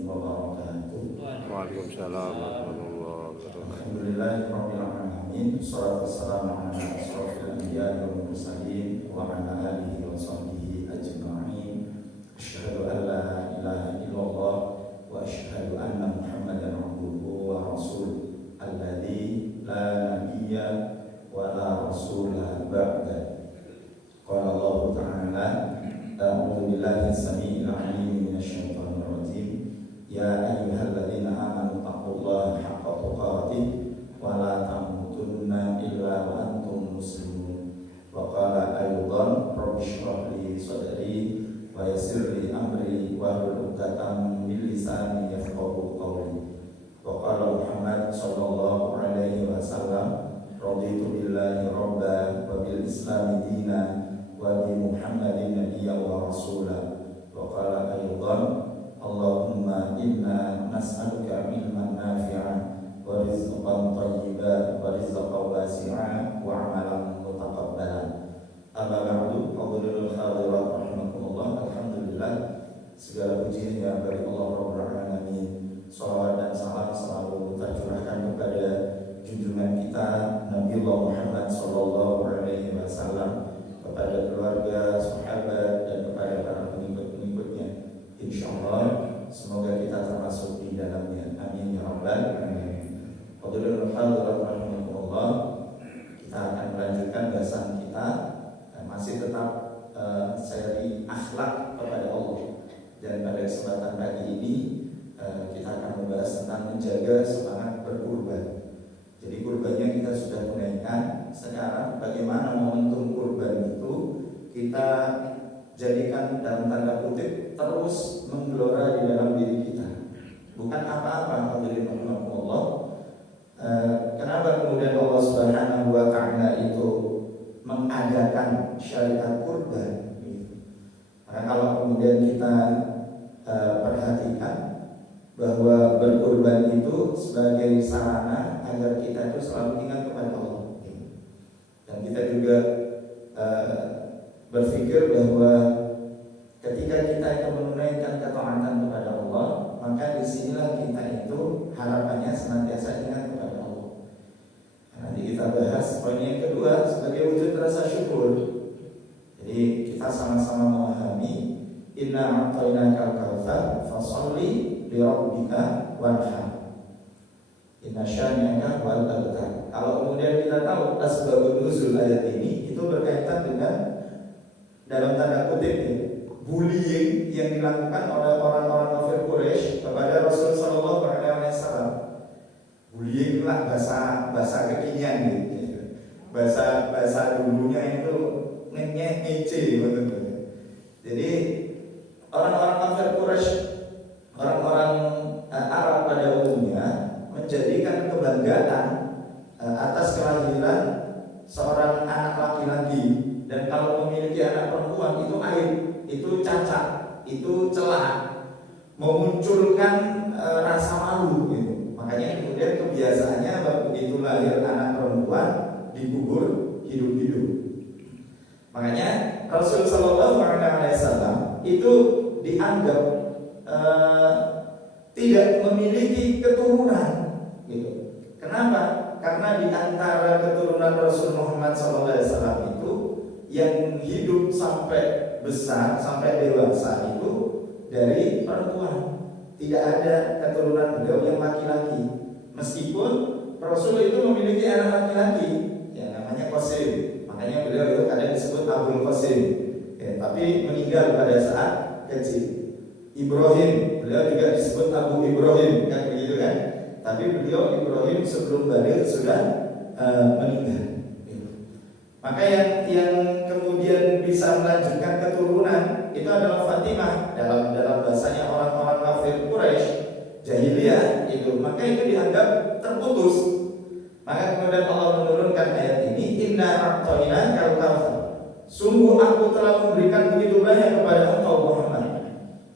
wabarakatuh. Waalaikumsalam warahmatullahi wabarakatuh. Alhamdulillahirabbil alamin. Shalatu wassalamu ala asyrofil anbiya'i wal mursalin wa ala alihi wa sahbihi ajma'in. Asyhadu an la ilaha illallah wa asyhadu anna Muhammadan abduhu wa rasuluh alladzi la nabiyya wa la rasula ba'da. Qala Allah ta'ala a'udzu billahi samii'il 'aliim minasyaitonir rajim. Ya ayyuhalladzina amanu taqullaha haqqa tuqatih wa la tamutunna illa wa antum muslimun. Wa qala aydan rabbi shrah li sadri wa yassir li amri wa hlul 'uqdatam min lisani yafqahu qawli. Wa qala Muhammad sallallahu alaihi wasallam raditu billahi rabban wa bil islami dinan wa bi Muhammadin nabiyyan wa rasula. Wa qala aydan Allahumma inna nas'aluka ilman nafi'an wa rizqan thayyiban wa rizqan wasi'an wa 'amalan mutaqabbalan. Amma ba'du, hadirin hadirat rahimakumullah. Alhamdulillah, segala puji hanya bagi Allah Rabbul Alamin. Shalawat dan salam selalu tercurahkan kepada junjungan kita Nabiullah Muhammad sallallahu alaihi wasallam, kepada keluarga, sahabat, dan kepada para pengikut-pengikutnya. Insyaallah semoga kita termasuk di dalamnya. Amin ya rabbal alamin. Hadirin rahimakumullah, kita akan melanjutkan bahasan kita masih tetap seri akhlak kepada Allah. Dan pada kesempatan pagi ini kita akan membahas tentang menjaga semangat berkurban. Jadi kurbannya kita sudah tunaikan. Sekarang bagaimana momentum kurban itu kita jadikan dalam tanda kutip terus menggelora di dalam diri kita. Bukan apa-apa, hadirin rahimakumullah. Kenapa kemudian Allah Subhanahu wa taala itu mengadakan syariat kurban? Karena kalau kemudian kita perhatikan bahwa berkurban itu sebagai sarana agar kita itu selalu ingat kepada Allah. Dan kita juga berpikir bahwa ketika kita itu menunaikan ketaatan kepada Allah, maka disinilah kita itu harapannya senantiasa ingat kepada Allah. Nanti kita bahas poin yang kedua sebagai wujud rasa syukur. Jadi kita sama-sama memahami inna a'tainakal kautsar fasholli li rabbika wanhar. Inna syani'aka wal abtar. Kalau kemudian kita tahu asbabun nuzul ayat ini itu berkaitan dengan dalam tanda kutip bullying yang dilakukan oleh orang-orang kafir Quraisy kepada Rasul sallallahu alaihi wasallam. Bullying lah bahasa kekinian gitu. Bahasa dulunya itu ngece gitu. Jadi orang-orang kafir Quraisy, orang-orang Arab pada umumnya menjadikan kebanggaan atas kelahiran seorang anak laki-laki. Dan kalau memiliki anak perempuan itu aib, itu cacat, itu celah, memunculkan rasa malu gitu. Makanya kemudian kebiasaannya begitu lahir anak perempuan dikubur hidup-hidup. Makanya Rasul sallallahu alaihi wasallam itu dianggap tidak memiliki keturunan gitu. Kenapa? Karena di antara keturunan Rasul Muhammad sallallahu alaihi wasallam itu yang hidup sampai besar, sampai dewasa itu dari perempuan. Tidak ada keturunan beliau yang laki-laki. Meskipun Rasul itu memiliki anak laki-laki yang namanya Qasim. Makanya beliau itu kadang disebut Abul Qasim. Tapi meninggal pada saat kecil. Ibrahim, beliau juga disebut Abu Ibrahim, kan begitu kan? Tapi beliau Ibrahim sebelum balik sudah meninggal. Maka yang kemudian bisa melanjutkan keturunan itu adalah Fatimah dalam bahasanya orang-orang kafir Quraisy jahiliyah itu. Maka itu dianggap terputus. Maka kemudian Allah menurunkan ayat ini, inna a'tainakal kautsar. Sungguh aku telah memberikan begitu banyak kepada engkau Muhammad.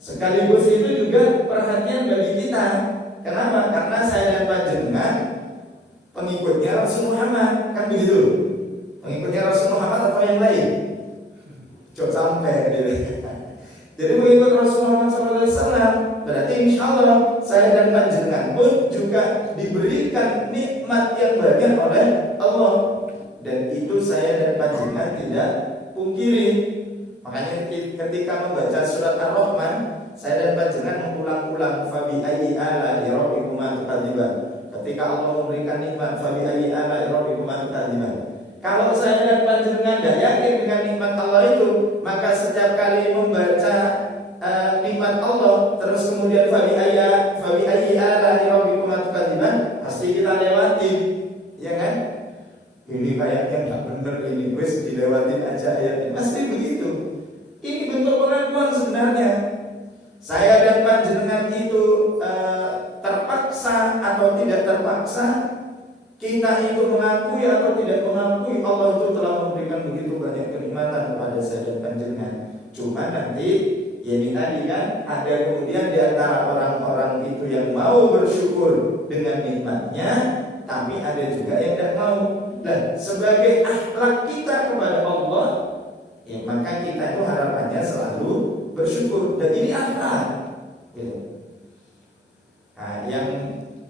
Sekaligus itu juga perhatian bagi kita. Kenapa? Karena saya dan panjenengan pengikutnya Rasul Muhammad, kan begitu? Pengikutnya Rasul Muhammad atau yang lain? Jangan sampai gitu. Jadi pengikut Rasul Muhammad SAW berarti insya Allah saya dan panjenengan pun juga diberikan nikmat yang banyak oleh Allah, dan itu saya dan panjenengan tidak pungkiri. Makanya ketika membaca surat Ar-Rahman, saya dan panjenengan mengulang-ulang fabi ayyi ala'i rabbikuma tukadziban. Ketika Allah memberikan nikmat fabi ayyi ala'i rabbikuma tukadziban, kalau saya dan panjenengan tidak yakin dengan nikmat Allah itu, maka setiap kali membaca nikmat Allah terus kemudian fabi ayyi ala'i rabbikuma tukadziban, pasti kita lewati, ya kan? Ini kayaknya nggak bener, ini wes dilewatin aja ayatnya, pasti begitu. Ini bentuk pengakuan sebenarnya. Saya dan panjenengan itu terpaksa atau tidak terpaksa, kita itu mengakui atau tidak mengakui Allah itu telah memberikan begitu banyak kenikmatan kepada saya dan panjenengan. Cuma nanti ya ini tadi kan, ada kemudian di antara orang-orang itu yang mau bersyukur dengan nikmatnya, tapi ada juga yang tidak mau. Dan sebagai akhlak kita kepada Allah, ya maka kita itu harapannya selalu bersyukur, dan ini akhlak gitu. Nah, yang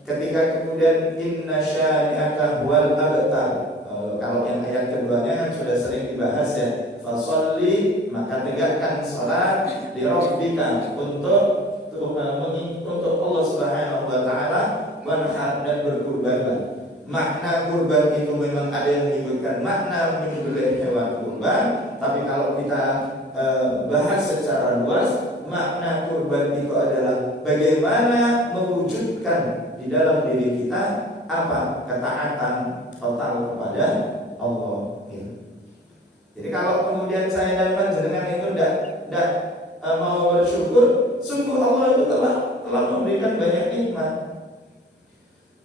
ketika kemudian inna syani'aka huwal abtar, kalau yang ayat keduanya kan sudah sering dibahas ya, fasolli, maka tegakkan salat di rabbika, untuk Allah Subhanahu wa taala, wanhar, dan berkurban. Makna kurban itu memang ada yang menyebutkan makna menyembelih hewan kurban, tapi kalau kita bahas secara luas, makna kurban itu adalah bagaimana mewujudkan di dalam diri kita apa? Ketaatan total kepada Allah. Jadi kalau kemudian saya dan panjenengan itu tidak mau bersyukur, sungguh Allah itu telah memberikan banyak nikmat.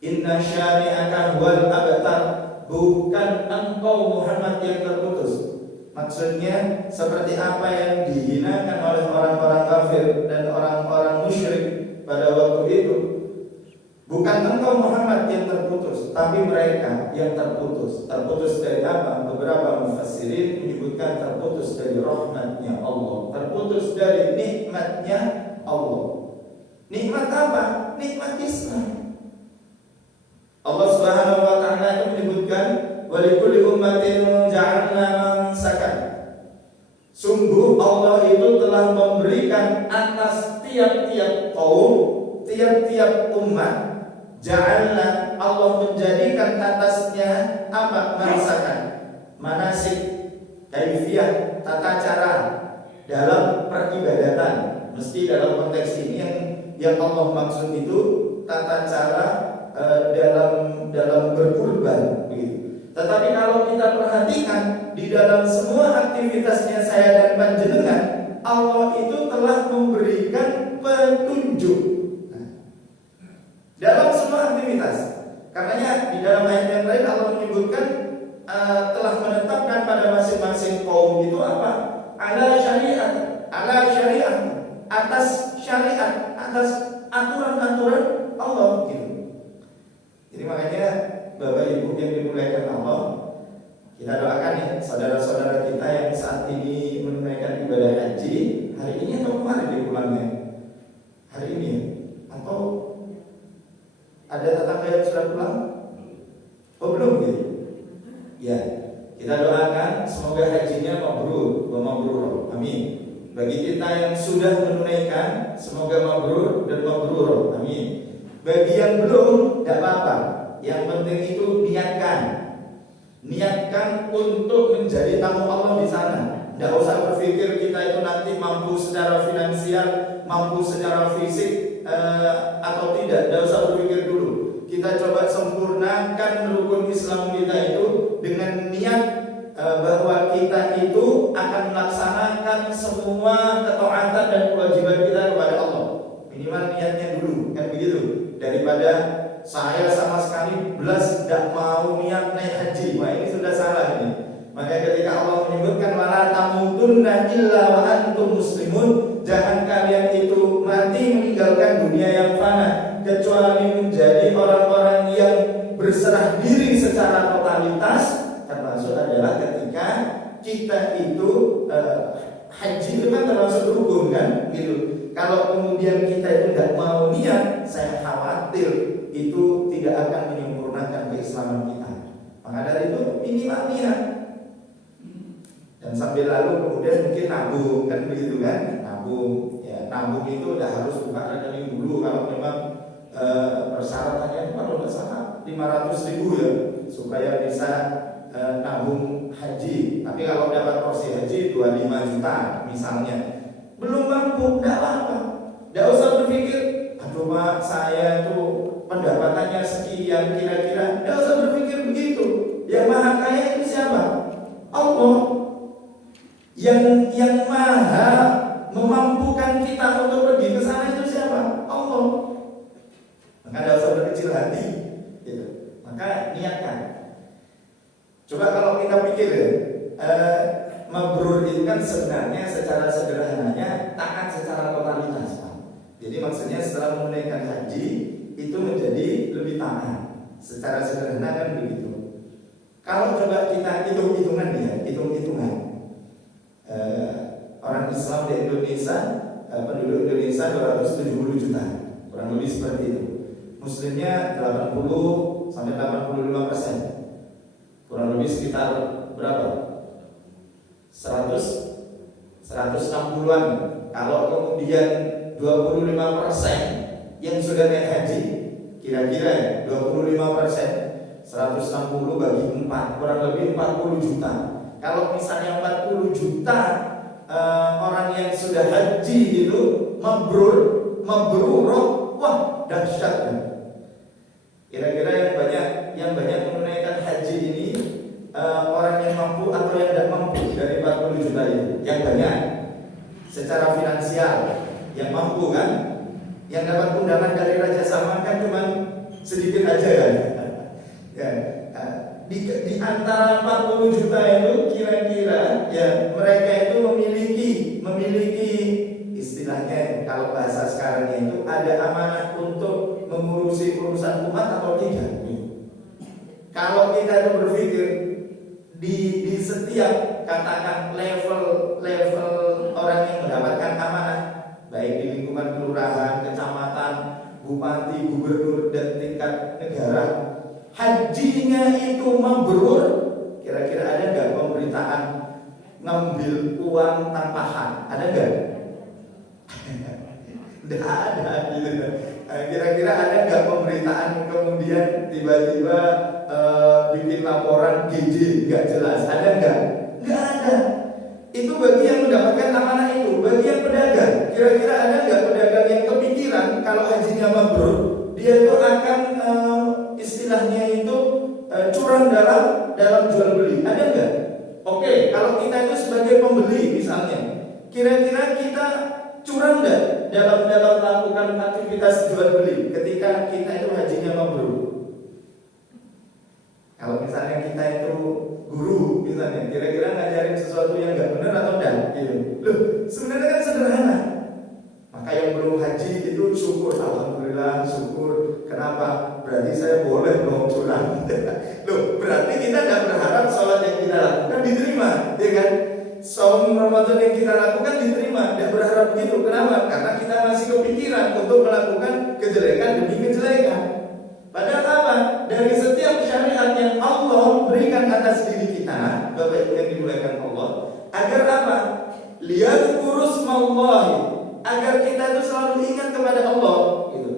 Inna syani'aka huwal abtar, bukan engkau Muhammad yang terputus. Maksudnya seperti apa yang dihinakan oleh orang-orang kafir dan orang-orang musyrik pada waktu itu. Bukan engkau Muhammad yang terputus, tapi mereka yang terputus. Terputus dari apa? Beberapa mufassirin menyebutkan terputus dari rahmatnya Allah, terputus dari nikmatnya Allah. Nikmat apa? Nikmat Islam. Allah Subhanahu wa taala itu menyebutkan walikulli ummatin ja'alna mansakan. Sungguh Allah itu telah memberikan atas tiap-tiap kaum, tiap-tiap umat, ja'alna, Allah menjadikan atasnya apa? Mansakan, manasik, kaifiyah, tata cara dalam peribadatan. Mesti dalam konteks ini yang Allah maksud itu tata cara dalam berkurban begitu. Tetapi kalau kita perhatikan di dalam semua aktivitasnya saya dan panjenengan, Allah itu telah memberikan petunjuk dalam semua aktivitas. Karenanya di dalam ayat yang lain Allah menyebutkan telah menetapkan pada masing-masing kaum itu apa? Ala syariat, atas syariat, atas aturan-aturan Allah gitu. Jadi makanya Bapak Ibu yang dimuliakan Allah, kita doakan ya saudara-saudara kita yang saat ini menunaikan ibadah haji hari ini atau kemarin di pulangnya? Hari ini ya? Atau ada tetangga yang sudah pulang? Oh belum gitu? Ya, kita doakan semoga hajinya mabrur, amin. Bagi kita yang sudah menunaikan, semoga mabrur dan mabrur, amin. Bagi yang belum, tidak apa-apa. Yang penting itu niatkan untuk menjadi tamu Allah di sana. Tidak usah berpikir kita itu nanti mampu secara finansial, mampu secara fisik atau tidak. Tidak usah berpikir dulu. Kita coba sempurnakan rukun Islam kita itu dengan niat bahwa kita itu akan melaksanakan semua ketaatan dan kewajiban kita kepada Allah. Minimal niatnya dulu, kan begitu. Daripada saya sama sekali belas tidak mau niat naik haji, wah ini sudah salah ini. Maka ketika Allah menyebutkan wala tamutunna illa wa antum muslimun, jangan kalian itu mati meninggalkan dunia yang fana kecuali menjadi orang-orang yang berserah diri secara totalitas. Termasuk adalah ketika kita itu haji itu kan termasuk rukun kan gitu. Kalau kemudian kita itu tidak mau niat. Dan sambil lalu kemudian mungkin nabung, kan begitu kan? Nabung, ya nabung itu udah harus buka rekening dulu kalau memang persyaratannya kalau nggak salah 500.000 ya supaya bisa nabung haji. Tapi kalau dapat porsi haji 25 juta misalnya, belum mampu, tidak apa-apa. Tidak usah berpikir, aduh Pak, saya itu pendapatannya sekian kira-kira. Tidak usah berpikir begitu. Yang maha kaya itu siapa? Allah. Yang maha memampukan kita untuk pergi ke sana itu siapa? Allah. Maka tidak usah berkecil hati gitu. Maka niatkan. Coba kalau kita pikir mabrur itu kan sebenarnya secara sederhananya taat secara totalitas. Jadi maksudnya setelah menunaikan haji itu menjadi lebih taat. Secara sederhana kan begitu. Kalau coba kita hitung-hitungan ya, hitung-hitungan orang Islam di Indonesia, penduduk Indonesia 270 juta, kurang lebih seperti itu. Muslimnya 80 sampai 85%, kurang lebih sekitar berapa? 160-an. Kalau kemudian 25% yang sudah naik haji, kira-kira ya 25%, 160 bagi 4, kurang lebih 40 juta. Kalau misalnya 40 juta orang yang sudah haji itu mabrur, wah dahsyat kan? Kira-kira yang banyak menunaikan haji ini orang yang mampu atau yang tidak mampu dari 40 juta itu? Yang banyak secara finansial, yang mampu kan? Yang dapat undangan dari Raja Salman kan cuma sedikit aja kan? Ya, di antara 40 juta itu kira-kira ya mereka itu memiliki istilahnya kalau bahasa sekarang itu ada amanah untuk mengurusi urusan umat atau tidak. Kalau kita itu berpikir di setiap katakan level orang yang mendapatkan amanah, baik di lingkungan kelurahan, kecamatan, bupati, gubernur dan tingkat negara, hajinya itu mabrur, kira-kira ada nggak pemberitaan ngambil uang tanpa hak? Ada nggak? Tidak ada gitu. Kira-kira ada nggak pemberitaan kemudian tiba-tiba bikin laporan GJ nggak jelas? Ada nggak? Nggak ada. Itu bagi yang mendapatkan amanah itu. Bagi yang pedagang, kira-kira ada nggak pedagang yang kepikiran kalau hajinya mabrur, dia itu akan istilahnya itu curang dalam jual beli? Ada nggak? Oke, kalau kita itu sebagai pembeli misalnya, kira-kira kita curang nggak dalam melakukan aktivitas jual beli ketika kita itu hajinya mabrur? Kalau misalnya kita itu guru misalnya, kira-kira ngajarin sesuatu yang nggak benar atau enggak? Gitu. Loh, sebenarnya kan sederhana. Maka yang belum haji itu syukur, alhamdulillah syukur. Kenapa? Berarti saya boleh dong curang. Loh, berarti kita tidak berharap sholat yang kita lakukan diterima, ya kan? Saum Ramadan yang kita lakukan diterima, tidak berharap begitu. Kenapa? Karena kita masih kepikiran untuk melakukan kejelekan demi kejelekan. Padahal apa? Dari setiap syariat yang Allah berikan atas diri kita, Bapak Ibu yang dimuliakan Allah, agar apa? Liyadhkurusmallahi, agar kita itu selalu ingat kepada Allah gitu.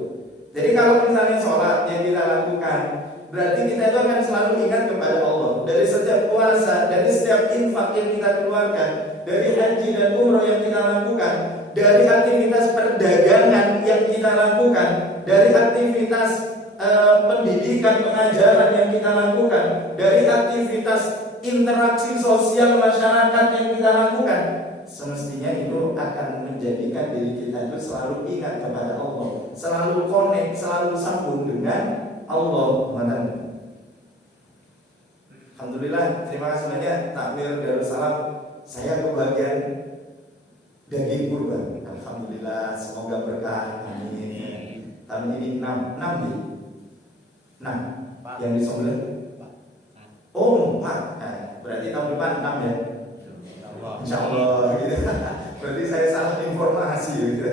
Jadi kalau misalnya sholat yang kita lakukan, berarti kita itu akan selalu ingat kepada Allah. Dari setiap puasa, dari setiap infak yang kita keluarkan, dari haji dan umroh yang kita lakukan, dari aktivitas perdagangan yang kita lakukan, dari aktivitas pendidikan, pengajaran yang kita lakukan, dari aktivitas interaksi sosial masyarakat yang kita lakukan, semestinya itu akan menjadikan diri kita itu selalu ingat kepada Allah, selalu connect, selalu sambung dengan Allah. Alhamdulillah, terima kasih banyak takmir Darussalam, saya kebagian daging kurban. Alhamdulillah, semoga berkah. Amin. Tahun ini 6 nih. Nah, yang disembelih oh 4. Nah, berarti tahun depan 6 ya. Insya Allah gitu. Berarti saya salah informasi gitu.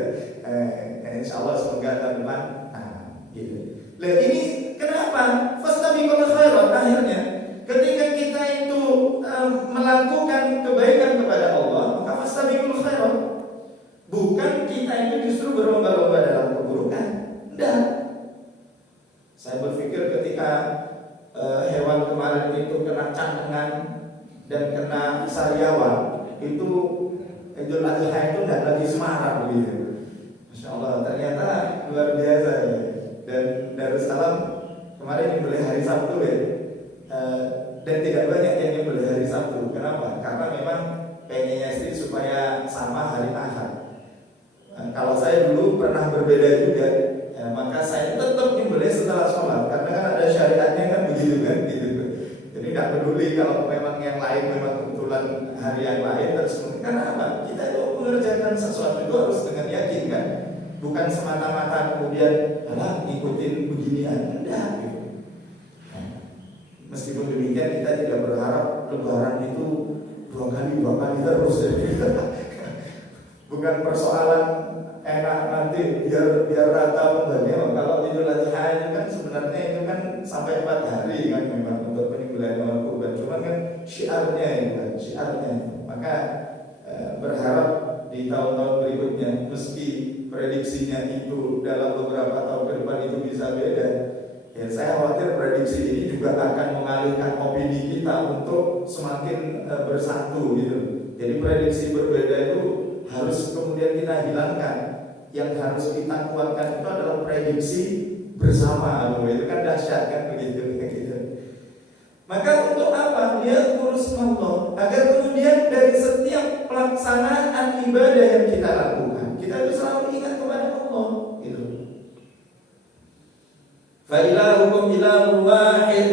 Insya Allah semoga tahun depan gitu. Nah ini kenapa? Fastabiqul khairat, akhirnya ketika kita itu Enggak. Saya berpikir ketika hewan kemarin itu kena cantengan dan kena sariawan, itu Idul Adha itu tidak lagi semarak begitu. Masya Allah, ternyata luar biasa ya. Dan Darussalam kemarin nyembelih hari Sabtu ya. Dan tidak banyak yang nyembelih hari Sabtu. Kenapa? Karena memang pengennya sih supaya sama hari Ahad. Kalau saya dulu pernah berbeda juga, maka saya tetap nyembelih setelah sholat. Karena kan ada syariatnya kan begitu kan, gitu. Jadi nggak peduli kalau memang yang lain memang kebetulan hari yang lain terus. Karena apa? Kita itu mengerjakan sesuatu itu harus dengan yakin kan, bukan semata-mata kemudian ngikutin beginian. Enggak. Gitu. Meskipun demikian kita tidak berharap Lebaran itu dua kali terus ya. Bukan persoalan enak nanti biar rata pembagian. Kalau Idul Adha itu kan sebenarnya itu kan sampai 4 hari kan memang untuk penyembelihan hewan kurban. Cuma kan syiarnya itu kan, syiarnya. Maka berharap di tahun-tahun berikutnya, meski prediksinya itu dalam beberapa tahun ke depan itu bisa beda, ya saya khawatir prediksi ini juga akan mengalihkan opini kita untuk semakin bersatu gitu. Jadi prediksi berbeda itu harus kemudian kita hilangkan. Yang harus kita kuatkan itu adalah prediksi bersama. Itu kan dahsyat kan begitu. Maka untuk apa? Dia urus Allah agar kemudian dari setiap pelaksanaan ibadah yang kita lakukan, kita itu selalu ingat kepada Allah gitu. Fa ilahukum ilahun wahid.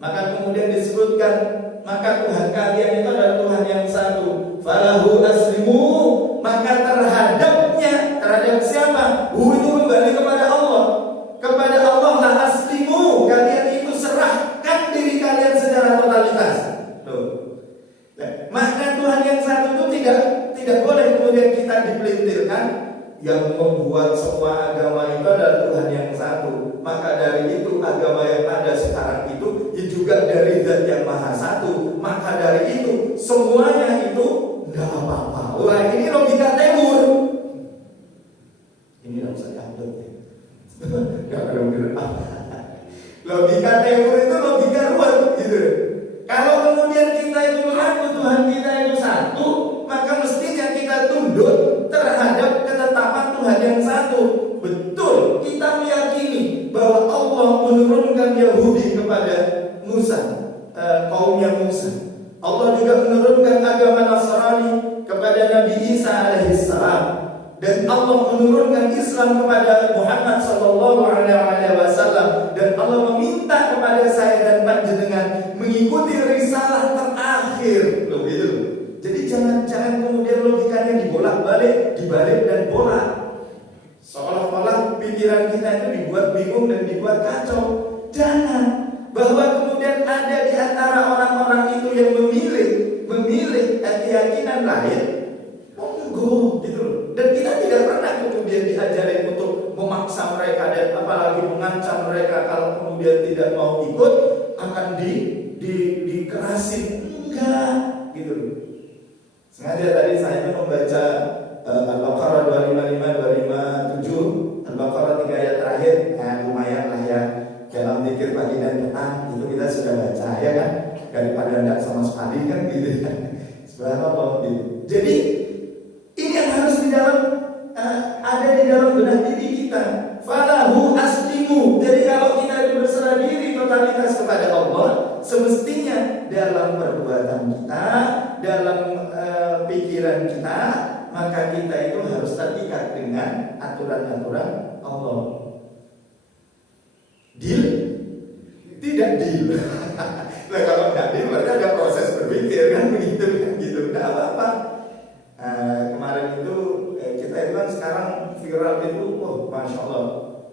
Maka kemudian disebutkan, maka Tuhan kalian itu adalah Tuhan yang satu. Falahu aslimu, maka terhadap siapa? Itu kembali kepada Allah. Kepada Allah lah aslimu, kalian itu serahkan diri kalian secara totalitas. Loh. Makna Tuhan yang satu itu tidak boleh kemudian kita dipelintirkan. Yang membuat semua agama itu adalah Tuhan yang satu. Maka dari itu agama yang ada sekarang itu ya juga dari Zat yang Maha Satu. Maka dari itu semuanya itu nggak apa-apa. Wah, ini logika timur. Ini harus saya upload ya. Gak bener apa. Logika timur itu logika luar gitu. Kalau kemudian kita itu mengaku Tuhan kita itu satu, maka mestinya kita tunduk terhadap ketetapan Tuhan yang satu. Betul, kita meyakini bahwa Allah menurunkan Yahudi kepada Musa, kaumnya Musa. Allah juga menurunkan agama Nasrani kepada Nabi Isa alaihissalam. Dan Allah menurunkan Islam kepada Muhammad sallallahu alaihi wasallam. Dan Allah meminta kepada saya dan panjenengan mengikuti risalah terakhir. Loh gitu. Jadi jangan kemudian logikanya dibolak-balik, dibalik dan bolak. Seolah-olah pikiran kita itu dibuat bingung dan dibuat kacau. Jangan. Bahwa kemudian ada di antara orang-orang itu yang memilih keyakinan lain, monggo gitu loh. Dan kita tidak pernah kemudian diajarin untuk memaksa mereka dan apalagi mengancam mereka kalau kemudian tidak mau ikut akan dikerasin. Enggak, gitu loh. Sengaja tadi saya membaca Al-Baqarah 255, 257, Al-Baqarah 3 ayat terakhir. Lumayan lah ya. Dalam zikir pagi dan petang itu kita sudah baca ya kan, daripada tidak sama sekali kan gitu kan. Subhanallah gitu. Jadi ini yang harus ada di dalam benak diri kita. Falahu aslimu. Jadi kalau kita berserah diri totalitas kepada Allah, semestinya dalam perbuatan kita, dalam pikiran kita, maka kita itu harus terikat dengan aturan-aturan Allah. Deal? Tidak deal. Nah kalau tidak deal berarti ada proses berpikir kan begitu kan gitu. Tidak apa-apa. Kemarin itu kita itu kan sekarang viral itu, masya Allah.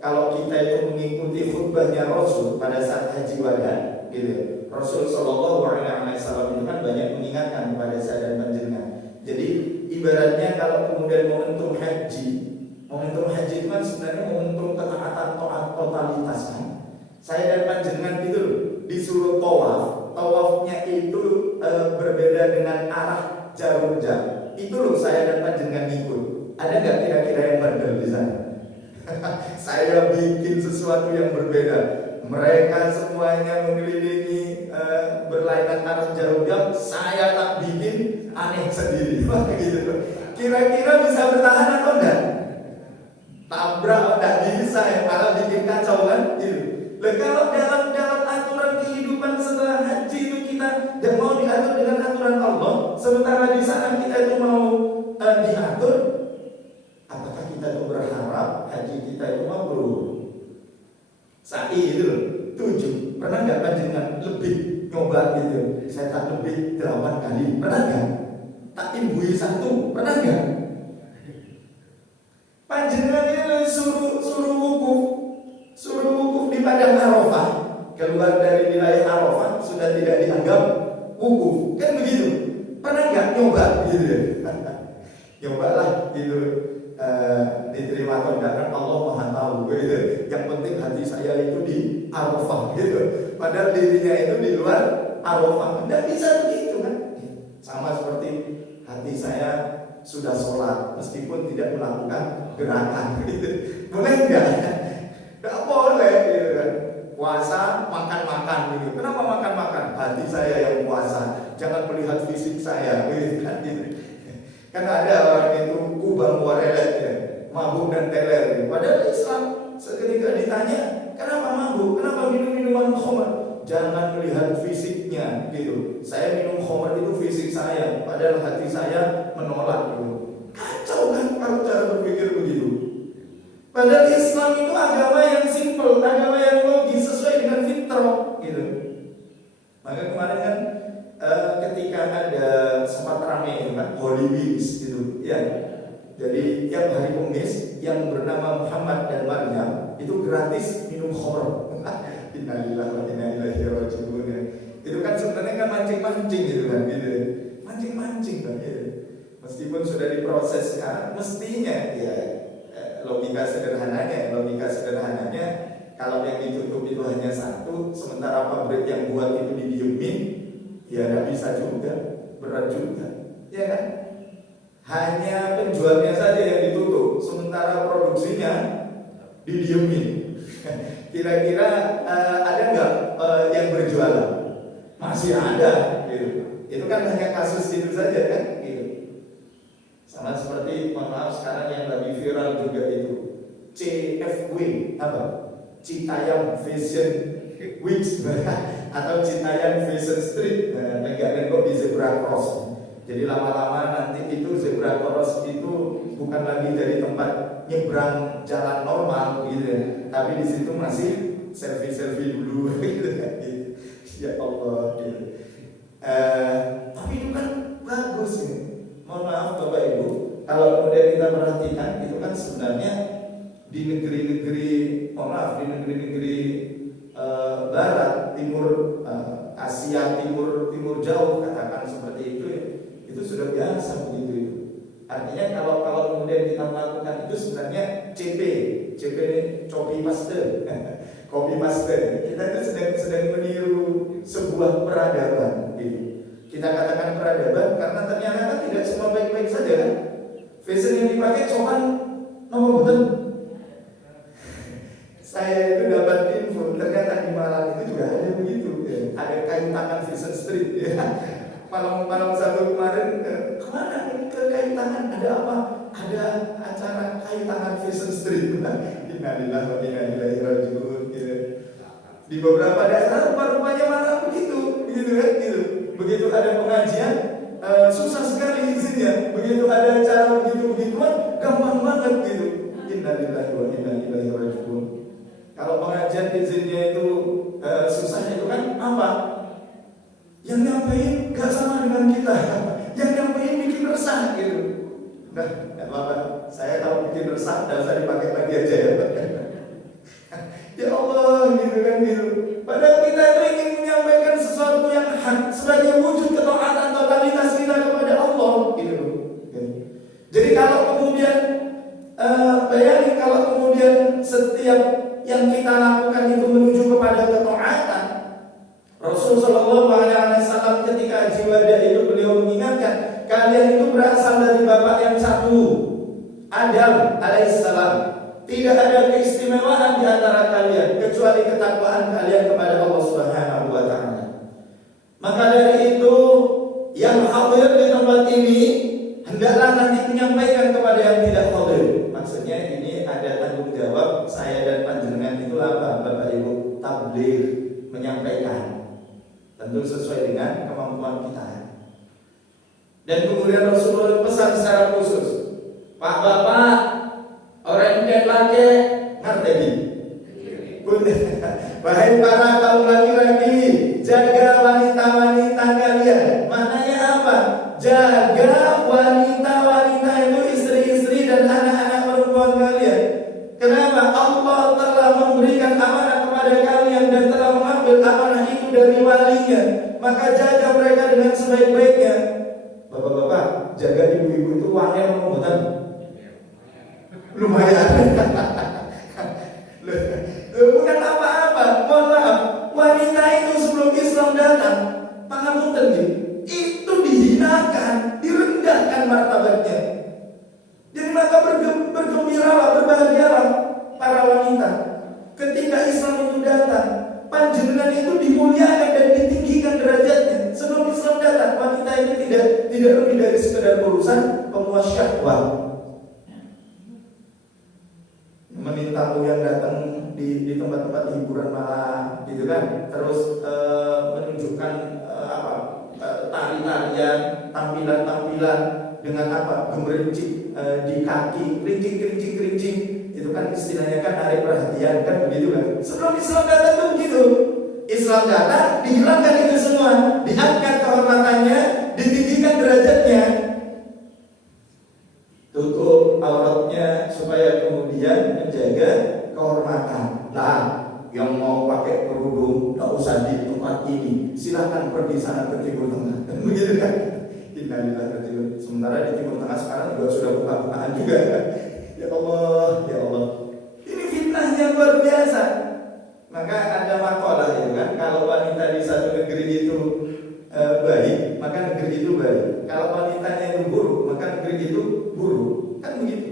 Kalau kita itu mengikuti khutbahnya Rasul pada saat haji wada, gitu. Rasul Shallallahu Alaihi Wasallam itu kan banyak mengingatkan kepada saya dan panjenengan. Jadi ibaratnya kalau kemudian momentum haji itu kan sebenarnya momentum ketaatan totalitas kan. Saya dan panjenengan itu disuruh tawafnya itu berbeda dengan arah jarum jam. Itu loh saya dan panjenengan ikut. Ada nggak kira-kira yang bandel di sana? Saya bikin sesuatu yang berbeda. Mereka semuanya mengelilingi berlainan arah jarum jam, saya tak bikin aneh sendiri. Gitu. Kira-kira bisa bertahan atau enggak? Tabrak enggak bisa ya, malah bikin kacau kan? Gitu. Lah kalau dalam aturan kehidupan setelah haji itu kita tidak mau diatur dengan aturan Allah, sementara di saat kita itu mau diatur, apakah kita itu berharap haji kita itu mabrur? Sa'i itu 7. Pernah nggak panjenengan lebih nyoba gitu? Saya tak lebih 8 kali. Pernah nggak? Tak imbui 1. Pernah nggak? Panjenengan ini suruh wukuf di padang Arafah. Keluar dari wilayah Arafah sudah tidak dianggap wukuf. Kan begitu? Pernah nggak nyoba gitu ya? Nyobalah gitu. Diterima atau tidak kan Allah Maha tahu gitu. Yang penting hati saya itu di Arafah gitu. Padahal dirinya itu di luar Arafah. Tidak bisa begitu kan? Sama seperti hati saya sudah sholat meskipun tidak melakukan gerakan gitu. Boleh enggak? Enggak boleh gitu kan. Puasa makan-makan gitu. Kenapa makan-makan? Hati saya yang puasa. Jangan melihat fisik saya gitu kan gitu. Kan ada orang itu kubang warelet ya, mabuk dan teler gitu. Padahal Islam seketika ditanya, kenapa mabuk? Kenapa minum minuman khamr? Jangan melihat fisiknya gitu. Saya minum khamr itu fisik saya, padahal hati saya menolak gitu. Kacau kan kalau cara berpikir begitu. Padahal Islam itu agama yang simple, agama yang logis sesuai dengan fitrah gitu. Maka kemarin kan ketika ada sempat ramai itu kan Holy Weeks gitu ya. Jadi tiap hari Kamis yang bernama Muhammad dan Maryam itu gratis minum khamr. Innalillahi wa inna ilaihi raji'un. Itu kan sebenarnya kan mancing-mancing gitu kan gitu. Mancing-mancing kan gitu. Meskipun sudah diproses kan mestinya ya logika sederhananya kalau yang ditutup itu hanya 1, sementara pabrik yang buat itu didiemin, ya tidak bisa juga, berat juga, ya kan? Hanya penjualnya saja yang ditutup, sementara produksinya didiemin. Kira-kira ada nggak yang berjualan? Masih ada, gitu. Itu kan hanya kasus itu saja kan, gitu. Sama seperti, mohon maaf sekarang yang lagi viral juga itu CFW, apa? Citayam Fashion Week atau Citayam Fashion Street, negara di zebra cross. Jadi lama-lama nanti itu zebra cross itu bukan lagi dari tempat nyebrang jalan normal gitu ya, tapi di situ masih selfie dulu gitu kan. Ya Allah gitu. Tapi itu kan bagus ya. Mohon maaf Bapak Ibu, kalau kemudian kita perhatikan itu kan sebenarnya di negeri-negeri, di negeri-negeri Barat, Timur, Asia Timur jauh, katakan seperti itu sudah biasa begitu itu. Artinya kalau kemudian kita melakukan itu sebenarnya CP ini copy paste, copy paste. Kita itu sedang meniru sebuah peradaban gitu. Kita katakan peradaban karena ternyata kan tidak semua baik-baik saja kan. Fashion yang dipakai sopan nomor betul. Saya itu dapat info ternyata di Malang itu juga ada begitu ya. Ada kayu tangan Fashion Street ya. Malam satu kemarin kemana ini ke kayu tangan, ada apa? Ada acara kayu tangan Fashion Street. Innalillahi wa inna ilaihi raji'un gitu. Di beberapa daerah rupa-rupanya malah begitu kan gitu. Begitu ada pengajian susah sekali izinnya. Begitu ada acara begituan gampang banget gitu. Innalillahi wa inna ilaihi raji'un. Kalau pengajian izinnya itu susahnya itu kan apa? Yang nyampein gak sama dengan kita, yang nyampein bikin resah gitu. Nah, gak apa-apa. Saya kalau bikin resah, gak usah dipakai lagi aja ya Pak. Ya Allah, gitu kan gitu. Padahal kita itu ingin menyampaikan sesuatu yang hak sebagai wujud ketaatan totalitas kita kepada Allah, gitu. Jadi kalau kemudian bayangin kalau kemudian setiap yang kita lakukan itu menuju kepada ketaatan. Rasulullah SAW ketika Haji Wada itu beliau mengingatkan, kalian itu berasal dari bapak yang satu, Adam alaihissalam. Tidak ada keistimewaan di antara kalian kecuali ketakwaan kalian kepada Allah Subhanahu wa taala. Maka dari itu, yang hadir di tempat ini hendaklah nanti menyampaikan kepada yang tidak hadir. Maksudnya ini ada tanggung jawab saya dan panjenengan itu apa, Bapak Ibu? Tabligh, menyampaikan. Tentu sesuai dengan kemampuan kita. Dan kemudian Rasulullah pesan secara khusus, Pak Bapak, orang yang laki ngerti. Wahai para kaum laki-laki, jaga wanita-wanita kalian. Maknanya apa? Jaga wanita-wanita itu, istri-istri dan anak-anak perempuan kalian. Kenapa? Allah telah memberikan amanah kepada kalian dan telah mengambil amanah itu dari walinya. Maka jaga mereka dengan sebaik-baiknya. Bapak-bapak, jaga ibu-ibu itu wangel membuatan lumayan. Bukan apa-apa. Mohon maaf, wanita itu sebelum Islam datang, pangapunten itu dihinakan, direndahkan martabatnya. Jadi maka bergembiralah, berbahagialah para wanita. Ketika Islam itu datang, panjenengan itu dimuliakan dan ditinggikan derajatnya. Sebelum Islam datang, wanita itu tidak lebih dari sekedar urusan pemuas syahwat. Tamu yang datang di tempat-tempat hiburan malam, gitu kan. Terus menunjukkan tari-tarian, tampilan-tampilan dengan apa? Gemerincing di kaki, kerincing. Itu kan istilahnya kan narik perhatian, kan begitu kan. Sebelum Islam datang tuh begitu. Islam datang, dihilangkan itu semua, diangkat kehormatannya, ditinggikan derajatnya, tutup auratnya supaya kemudian menjaga kehormatan. Nah, yang mau pakai kerudung nggak usah di tempat ini, silahkan pergi sana ke Timur Tengah. Begitu kan? Innalillahi. Sementara di Timur Tengah sekarang juga sudah buka-bukaan juga. Ya Allah, ya Allah. Ini fitnahnya luar biasa. Maka ada makalah ya kan, kalau wanita di satu negeri itu baik, maka negeri itu baik. Kalau wanitanya itu buruk, maka negeri itu buruk. Kan begitu.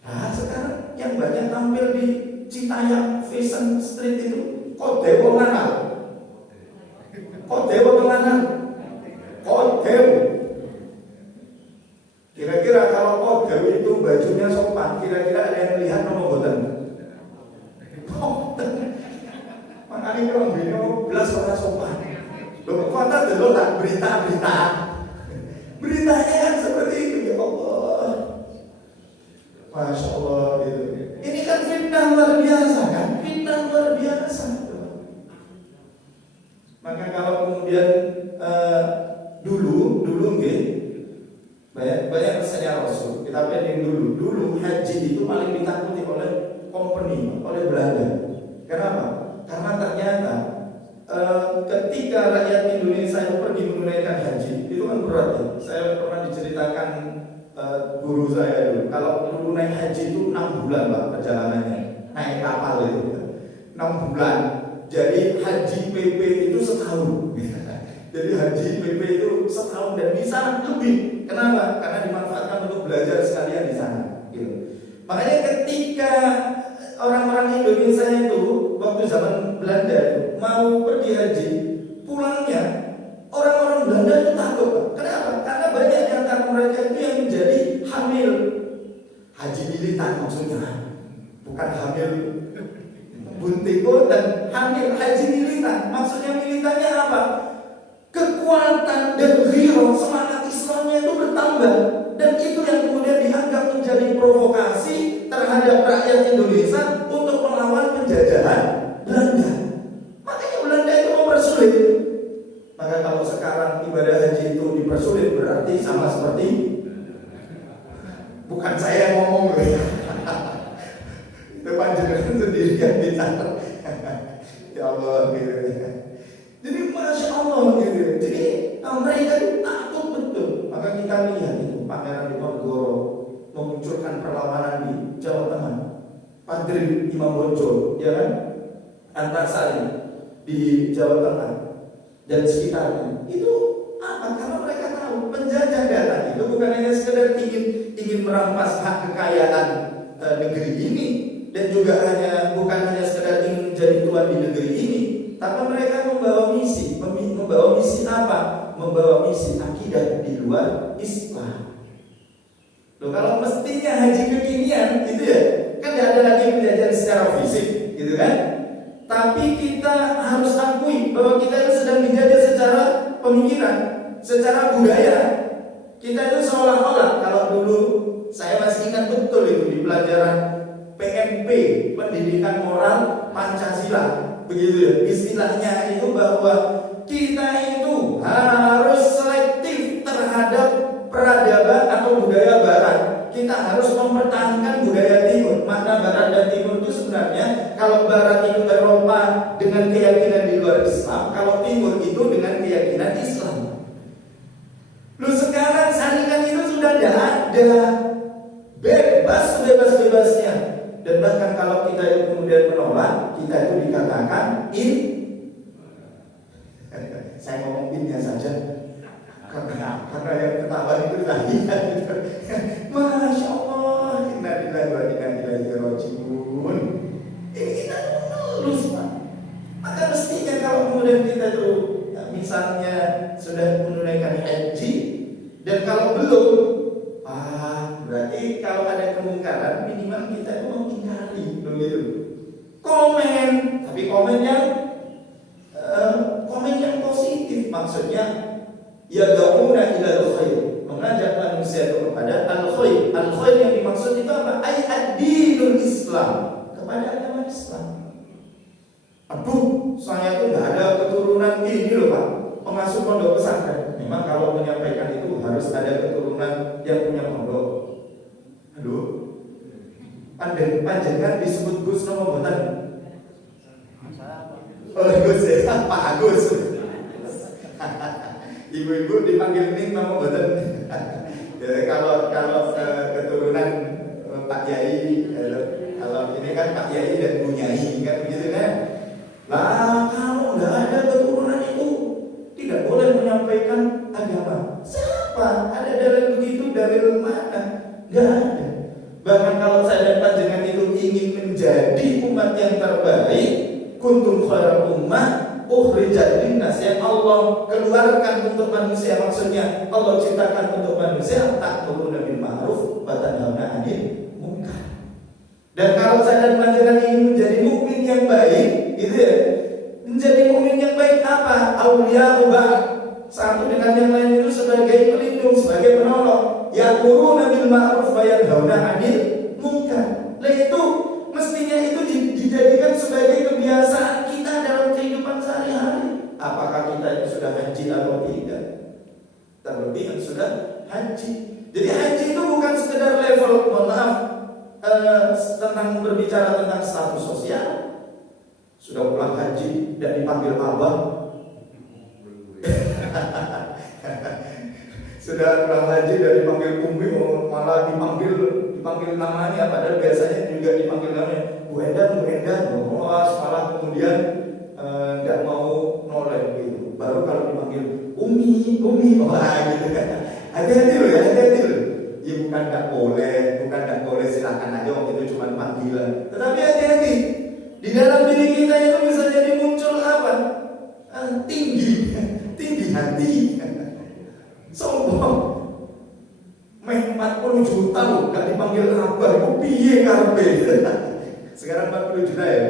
Nah sekarang yang banyak tampil di Citayam Fashion Street itu Kodewo mana? Kodewo kemana? Kodewo. Kira-kira kalau Kodewo itu bajunya sopan, kira-kira ada yang melihat nomor boten? Makanya kalau beliau belas orang sopan. Loh, kota dulu tak berita-berita. Beritanya kan seperti itu, ya Allah. Masya Allah gitu. Ini kan fitnah luar biasa kan? Fitnah luar biasa. Maka kalau kemudian dulu nggih, banyak pesannya Rasul. Kita pending dulu haji itu paling ditakuti oleh company, oleh Belanda. Kenapa? Karena ternyata ketika rakyat Indonesia yang pergi menunaikan haji itu kan berat ya. Saya pernah diceritakan guru saya dulu. Kalau dulu naik haji itu 6 bulan Pak perjalanannya, naik kapal itu 6 bulan. Jadi haji PP itu setahun. Jadi haji PP itu setahun dan bisa lebih. Kenapa? Karena dimanfaatkan untuk belajar sekalian di sana. Gitu. Makanya ketika orang-orang Indonesia itu waktu zaman Belanda mau pergi haji, pulangnya orang-orang Belanda itu takut. Kenapa? Karena banyak di antara mereka itu yang menjadi hamil haji militan maksudnya, bukan hamil buntiko dan hamil haji militan. Maksudnya militannya apa? Kekuatan dan ghirah semangat Islamnya itu bertambah, dan itu yang kemudian dianggap menjadi provokasi terhadap rakyat Indonesia untuk melawan penjajahan Belanda. Makanya Belanda itu mempersulit. Maka kalau sekarang ibadah haji itu dipersulit berarti sama seperti, bukan saya yang ngomong ya. Itu panjenengan sendiri yang bicara. Ya Allah gitu. Jadi Masya Allah gitu. Jadi mereka itu takut betul. Maka kita lihat itu Pangeran Diponegoro memunculkan perlawanan di Jawa Tengah. Padri Imam Bonjol, ya kan? Antasari di Jawa Tengah dan sekitarnya. Itu apa? Karena mereka tahu penjajah datang itu bukan hanya sekedar ingin merampas hak kekayaan negeri ini, dan juga bukan hanya sekedar ingin menjadi tuan di negeri ini, tapi mereka membawa misi. Membawa misi apa? Membawa misi akidah di luar Islam. Loh, kalau mestinya haji kekinian gitu ya, kan tidak ada lagi penjajahan secara fisik gitu kan. Tapi kita harus akui bahwa kita itu sedang dijajah secara pemikiran, secara budaya. Kita itu seolah-olah, kalau dulu saya masih ingat betul itu di pelajaran PMP, Pendidikan Moral Pancasila, begitu ya. Istilahnya itu bahwa kita itu harus selektif terhadap peradaban atau budaya barat. Kita harus mempertahankan budaya timur. Makna barat dan timur itu sebenarnya, kalau barat itu Eropa dengan keyakinan di luar Islam, kalau timur itu dengan keyakinan Islam. Lu sekarang saringan itu sudah tidak ada, bebas sebebas-bebasnya. Dan bahkan kalau kita itu kemudian menolak, kita itu dikatakan saya ngomong innya saja karena yang ketawa itu saya gitu. Masya Allah, inna lillahi wa inna ilaihi raji'un. Ini kita lulus, Pak. Maka mestinya kalau kemudian kita itu misalnya sudah menunaikan haji, dan kalau belum, berarti kalau ada kemungkaran minimal kita itu mengingkari, begitu. Komen, tapi komen yang positif, maksudnya ya da'una ila al-khair, mengajak manusia itu kepada al-khair. Al-khair yang dimaksud itu apa? Ad-dinul Islam, kepada agama Islam. Aduh, saya tuh nggak ada keturunan ini loh Pak, pengasuh pondok pesantren. Memang kalau menyampaikan itu harus ada keturunan yang punya pondok. Aduh, panjenengan disebut Gus nama boten? Oleh Gus ya, Pak Agus. Ibu-ibu dipanggil Ning nama boten. Ya, kalau keturunan Pak Yai, kalau ini kan Pak Yai dan Bu Nyai kan begitu kan? Lah kalau nggak ada keturunan itu tidak boleh menyampaikan agama. Siapa? Ada dalil begitu? Dalil mana? Nggak ada. Bahkan kalau saya dan panjenengan itu ingin menjadi umat yang terbaik, kuntum khairal ummah ukhrijat linnas, yang Allah keluarkan untuk manusia, maksudnya Allah ciptakan untuk manusia, ta'muruna bil ma'ruf wa tanhauna 'anil munkar. Dan kalau saya dan panjenengan ingin menjadi mukmin yang baik, gitu ya. Menjadi mukmin yang baik apa? Auliya ba'd. Satu dengan yang lain itu sebagai pelindung, sebagai penolong. Ya'muruna bil ma'ruf wa yanhauna 'anil munkar. Nah itu mestinya itu dijadikan sebagai kebiasaan kita dalam kehidupan sehari-hari. Apakah kita itu sudah haji atau tidak? Terlebih yang sudah haji. Jadi haji itu bukan sekedar level, mohon maaf, tentang berbicara tentang status sosial. Sudah pulang haji dan dipanggil abang. Sudah pulang haji dan dipanggil umi, malah dipanggil namanya, padahal biasanya juga dipanggil namanya Bu Endang. Malah kemudian nggak mau noleh gitu. Baru kalau dipanggil umi, wah gitu kan. Hati-hati loh ya, hati-hati loh. Ya bukan nggak boleh, silakan aja, waktu itu cuma panggilan. Tetapi hati-hati, di dalam diri kita itu bisa jadi muncul apa? Tinggi hati, sombong. 40 juta loh, gak dipanggil abah, itu piye karepe. Sekarang 40 juta ya.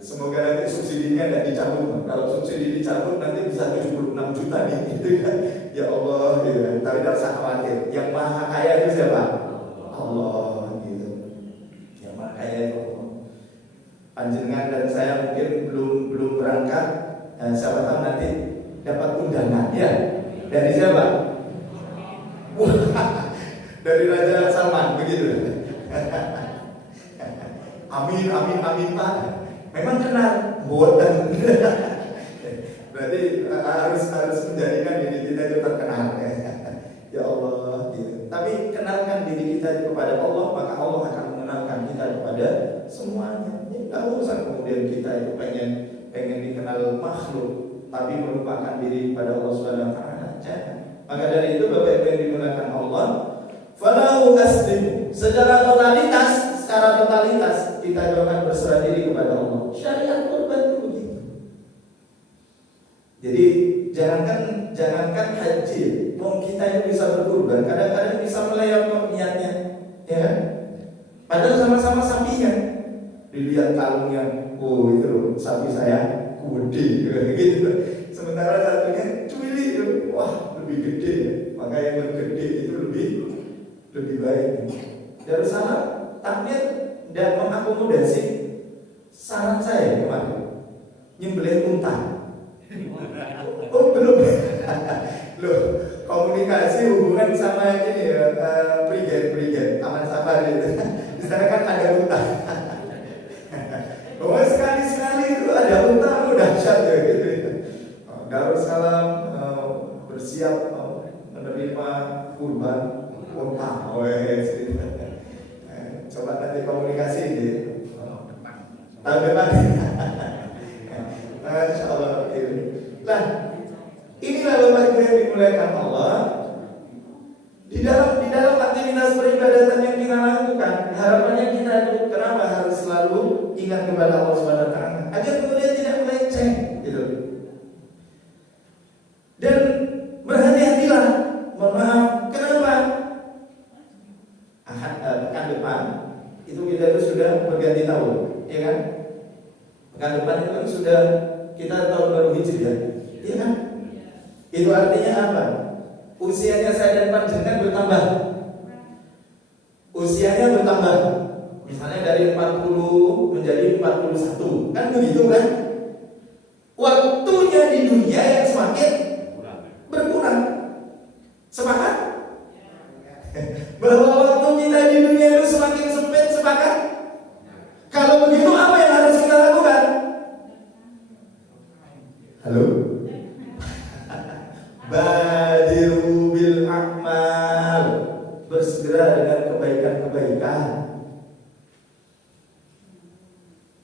Semoga nanti subsidinya tidak dicabut. Kalau subsidi dicabut nanti bisa 76 juta nih, gitu kan. Ya Allah, gitu kan. Tapi tidak usah khawatir. Yang maha kaya itu siapa? Allah, gitu. Yang maha kaya itu Allah. Panjenengan dan saya mungkin belum berangkat. Siapa tahu nanti dapat undangan ya. Dari siapa? Dari Raja Salman, begitu. Amin Pak. Memang kenal, boten. Berarti harus menjadikan diri kita itu terkenal ya. Ya Allah, gitu. Tapi kenalkan diri kita kepada Allah, maka Allah akan mengenalkan kita kepada semuanya. Ya, tidak usah kemudian kita itu pengen dikenal makhluk, tapi melupakan diri kepada Allah Subhanahu wa taala. Maka dari itu Bapak Ibu yang dimuliakan Allah, falahu aslimu. Secara totalitas kita akan berserah diri kepada Allah. Syariat kurban itu begitu. Jadi jangankan haji, mau kita itu bisa berkurban, kadang-kadang bisa melewat niatnya, ya kan? Padahal sama-sama sapinya. Dilihat kalungnya, oh itu loh, sapi saya gede, gitu. Sementara satunya cuili, wah lebih gede, maka yang lebih gede itu lebih baik. Darussalam takmir dan mengakomodasi saran saya kemarin, nyembelih unta. Oh belum, loh komunikasi hubungan sama ini ya, prigen, aman sabar gitu. Di sana kan ada unta. Oh sekali itu ada unta, udah dahsyat ya gitu. Darussalam bersiap menerima kurban unta. Coba nanti komunikasi gitu. Tahun depan. Masya Allah. Nah, inilah Bapak Ibu yang dimuliakan Allah. Di dalam aktivitas peribadatan yang kita lakukan, harapannya kita itu kenapa harus selalu ingat kepada Allah Subhanahu wa taala agar kemudian tidak melenceng gitu. Dan berhati-hatilah. Mohon maaf, kenapa? Pekan depan itu kita itu sudah berganti tahun, ya kan? Pekan depan itu kan sudah kita tahun baru Hijriah, ya kan? Itu artinya apa? Usianya saya dan panjenengan bertambah. Usianya bertambah. Misalnya dari 40 menjadi 41. Kan begitu kan? Waktunya di dunia yang semakin berkurang. Sepakat? Bahwa waktu kita di dunia itu semakin sempit, sepakat? Kalau begitu apa yang harus kita lakukan? Halo? Badiru bil a'mal, bersegera dengan kebaikan-kebaikan.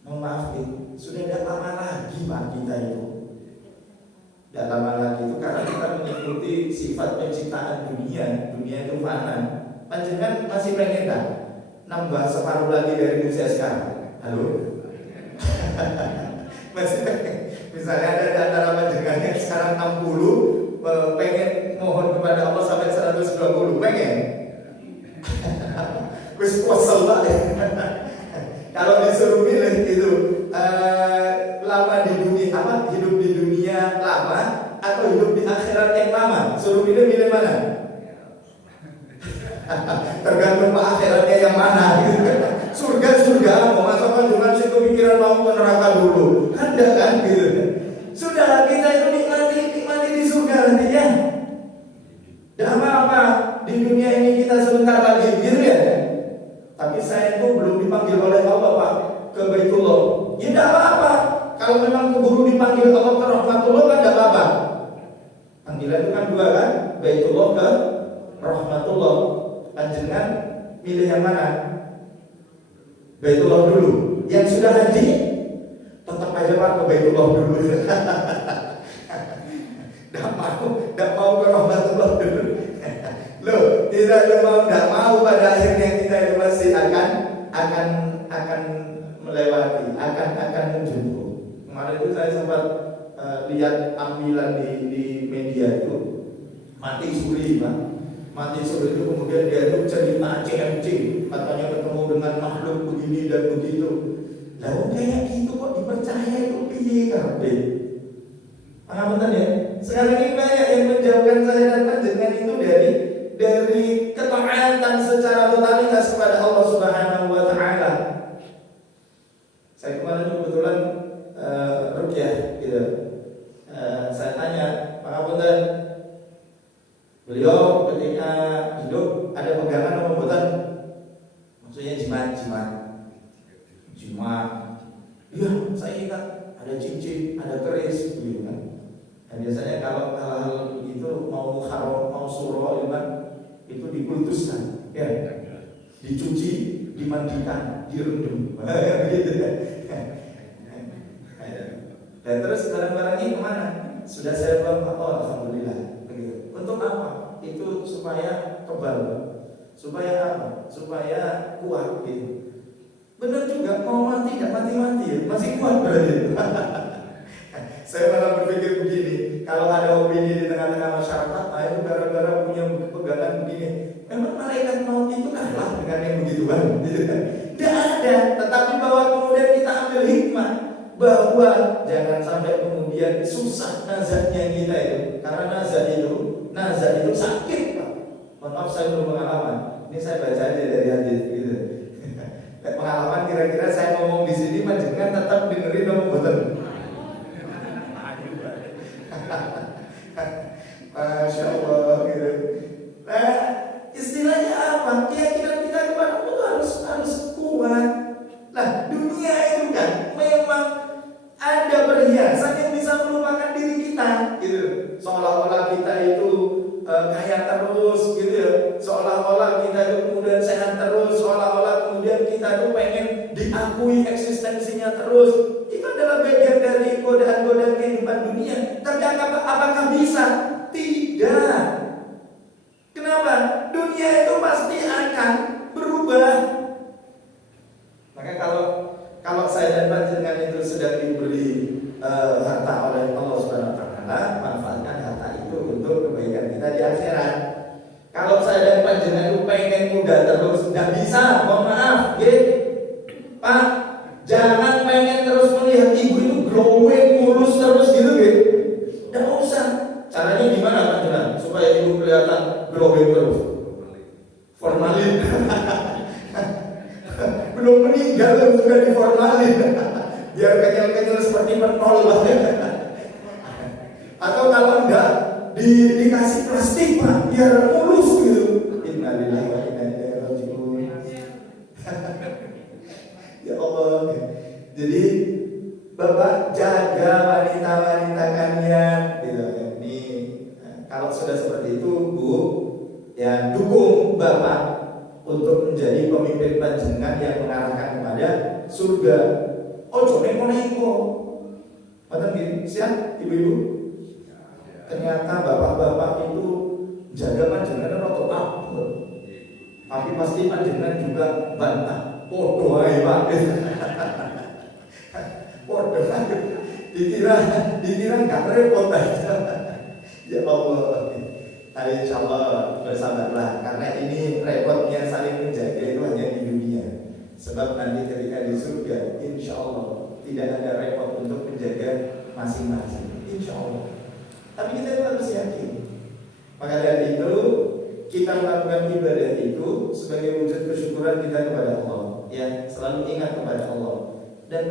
Mohon maaf nih, sudah tidak lama lagi Pak kita itu. Tidak lama lagi itu karena kita mengikuti sifat penciptaan dunia. Dunia itu fana. Panjenengan masih pengen tak nambah separuh lagi dari usia sekarang? Halo? Masih pengen? Misalnya ada di antara panjenengan yang sekarang 60 pengen mohon kepada Allah sampai 120, pengen? Wis kosel banget. Kalau disuruh milih itu lama di dunia apa? Hidup di dunia lama atau hidup di akhirat yang lama? Suruh milih mana? Tergantung akhiratnya yang mana gitu. Surga mau masuk kan dengan situ pikiran mau ke neraka dulu. Ada kan gitu. Sudah kita itu nikmati di surga nantinya. Tidak apa-apa di dunia ini kita sebentar lagi gitu ya. Tapi saya itu belum dipanggil oleh Allah Pak ke Baitullah. Ya tidak apa-apa. Kalau memang keburu dipanggil Allah ke Rahmatullah kan tidak apa-apa. Panggilan itu kan dua kan, Baitullah ke Rahmatullah. Panjenengan milih yang mana? Baitullah dulu. Yang sudah haji tetap aja Pak ke Baitullah dulu. Tidak mau ke Rahmatullah dulu. Loh, tidak mau pada akhirnya kita itu masih akan melewati, akan menjemput. Kemarin itu saya sempat lihat ambilan di media itu mati suri Pak. Mati suri itu kemudian dia itu cerita ceng-ceng, katanya ketemu dengan makhluk begini dan begitu. Lalu kayak gitu kok dipercaya itu piye kabeh. Pangapunten ya. Sekarang ini banyak yang menjauhkan saya dan panjenengan itu dari ketaatan secara totalitas kepada Allah Subhanahu wa taala. Saya kemarin kebetulan ruqyah gitu. Saya tanya, Pangapunten, beliau ketika hidup ada pegangan apa mboten? Maksudnya jimat. Iya, saya ingat ada cincin, ada keris gitu kan. Dan biasanya kalau hal-hal begitu mau haram, mau surah itu dikultuskan, ya, dicuci, dimandikan, direndam, begitu kan. Dan terus barang-barangnya kemana? Sudah saya buang, alhamdulillah. Begitu. Untuk apa? Itu supaya kebal. Supaya apa? Supaya kuat gitu. Benar juga, mau mati tidak mati-mati ya, masih kuat berarti. Saya malah berpikir begini, kalau ada opini di tengah-tengah masyarakat, itu gara-gara punya pegangan begini, memang malaikat maut itu kalah dengan yang begituan, gitu kan? Tidak ada, tetapi bahwa kemudian kita ambil hikmah bahwa jangan sampai kemudian susah nazarnya kita itu, karena nazar itu sakit, Pak. Mohon maaf saya belum pengalaman. Ini saya baca aja dari hadis gitu. Pengalaman kira-kira saya ngomong di sini panjenengan tetap dengerin dong boten. Masya Allah gitu. Nah, istilahnya apa? Keyakinan kita kepada Allah harus kuat. Nah, dunia itu kan memang ada perhiasan yang bisa melupakan diri kita, gitu. Seolah-olah kita itu kaya terus, gitu ya. Seolah-olah kita itu kemudian sehat terus, seolah-olah kemudian kita itu pengen diakui eksistensinya terus. Itu adalah bagian dari godaan-godaan kehidupan dunia. Tapi apakah bisa? Tidak. Kenapa? Dunia itu pasti akan berubah. Maka kalau saya dan panjenengan itu sedang diberi harta oleh Allah Subhanahu wa taala, manfaatkan harta itu untuk kebaikan kita di akhirat. Kalau saya dan panjenengan itu pengen muda terus, nggak bisa, mohon maaf, gitu. Pak, jangan pengen terus melihat ibu itu glowing, mulus terus gitu, gitu. Nggak usah. Caranya gimana panjenengan supaya ibu kelihatan glowing terus? Formalin. Belum meninggal sudah diformalin. Biar kenyal-kenyal seperti pentol banget. Atau kalau enggak dikasih plastik, Pak, biar mulus gitu. Innalillahi wa inna ilaihi raji'un. Ya Allah. Jadi Bapak jaga wanita-wanita kalian gitu. Ini kalau sudah seperti itu, Bu, ya dukung Bapak untuk menjadi pemimpin panjenengan yang mengarahkan kepada surga. Ojo neko-neko. Padahal gini, siap ibu-ibu. Ternyata bapak-bapak itu jaga panjenengan roto apa. Tapi pasti panjenengan juga bantah. Podo ae, Pak. Podo ae. Dikira enggak repot aja. Ya Allah. Insya Allah bersabarlah, karena ini repotnya saling menjaga itu hanya di dunia. Sebab nanti ketika di surga, insya Allah tidak ada repot untuk menjaga masing-masing, insya Allah. Tapi kita itu harus yakin. Maka dari itu kita melakukan ibadah itu sebagai wujud kesyukuran kita kepada Allah. Ya, selalu ingat kepada Allah. Dan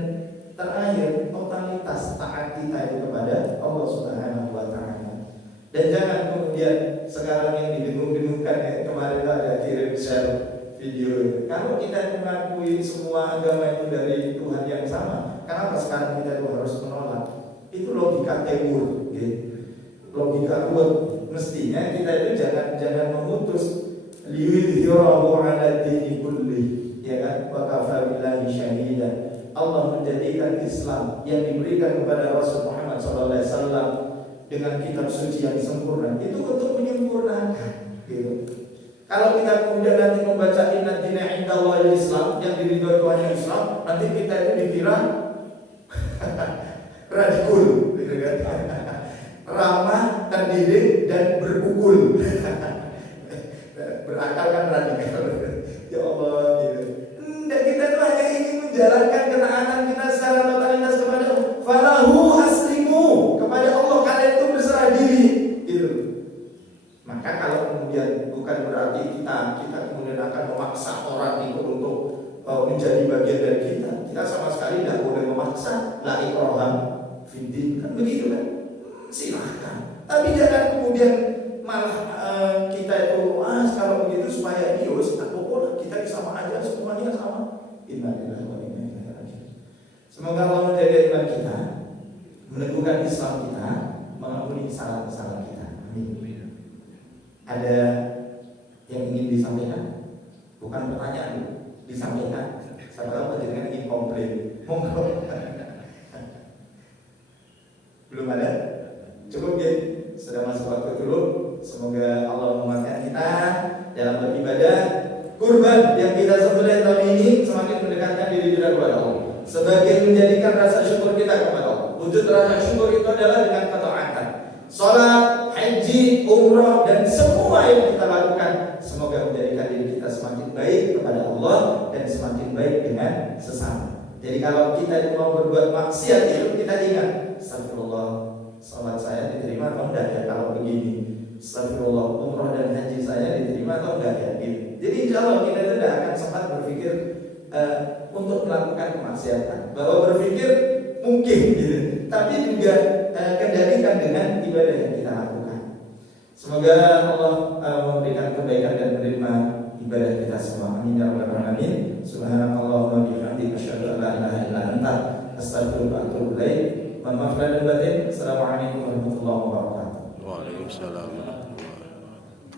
terakhir, totalitas taat kita itu kepada Allah Subhanahu wa taala. Dan jangan kemudian sekarang yang didengung-dengungkan ya, kemarin ada kirim share video. Kalau kita mengakui semua agama itu dari Tuhan yang sama, kenapa sekarang kita itu harus menolak? Itu logika timur, gitu. Logika kuat. Mestinya kita itu jangan memutus liyudhirahu ala dini kulli, ya kan? Wa kafa billahi syahidan. Allah menjadikan Islam yang diberikan kepada Rasul Muhammad SAW dengan kitab suci yang sempurna itu untuk menyempurnakan, gitu. Kalau kita kemudian nanti membaca inna dina indallahi Islam, yang diridhoi Tuhan Islam, nanti kita itu dikira radikul, gitu kan? Ramah, terdidik dan berpukul. Berakal kan radikal. Ya Allah, gitu. Dan kita itu hanya ingin menjalankan ketaatan kita secara totalitas kepada Allah. Falahu aslimu, kepada Allah kalian itu berserah diri, gitu. Maka kalau kemudian bukan berarti kita kemudian akan memaksa orang itu untuk menjadi bagian dari kita sama sekali tidak boleh memaksa. La ikraha fiddin, kan begitu kan? Silahkan. Tapi jangan kemudian malah kita itu kalau begitu supaya ini harus tak pokok kita sama aja, semuanya sama. Innalillahi wa inna ilaihi raji'un. Semoga Allah menjaga iman kita, meneguhkan Islam kita, mengampuni kesalahan-kesalahan kita. Amin. Ada yang ingin disampaikan? Bukan pertanyaan, disampaikan. Saya tahu panjenengan ingin komplain. Monggo. Belum ada? Cukup ya? Sudah masuk waktu dulu. Semoga Allah menguatkan kita dalam beribadah diri kita kepada Allah. Sebagai menjadikan rasa syukur kita kepada Allah. Wujud rasa syukur itu adalah dengan ketaatan. Salat, haji, umrah, dan semua yang kita lakukan semoga menjadikan diri kita semakin baik kepada Allah dan semakin baik dengan sesama. Jadi kalau kita mau berbuat maksiat itu kita ingat, astagfirullah, salat saya diterima atau enggak ya kalau begini. Astagfirullah, umrah dan haji saya diterima atau enggak ya gitu. Jadi insya Allah kita tidak akan sempat berpikir untuk melakukan kemaksiatan. Bahwa berpikir mungkin gitu, tapi juga kendalikan dengan ibadah yang kita lakukan. Semoga Allah memberikan kebaikan dan menerima ibadah kita semua. Amin ya rabbal alamin. Subhanallahumma bihamdika asyhadu an la ilaha illa anta astaghfiruka wa atubu ilaik. Mohon maaf lahir dan batin. Assalamualaikum warahmatullahi wabarakatuh. Waalaikumsalam.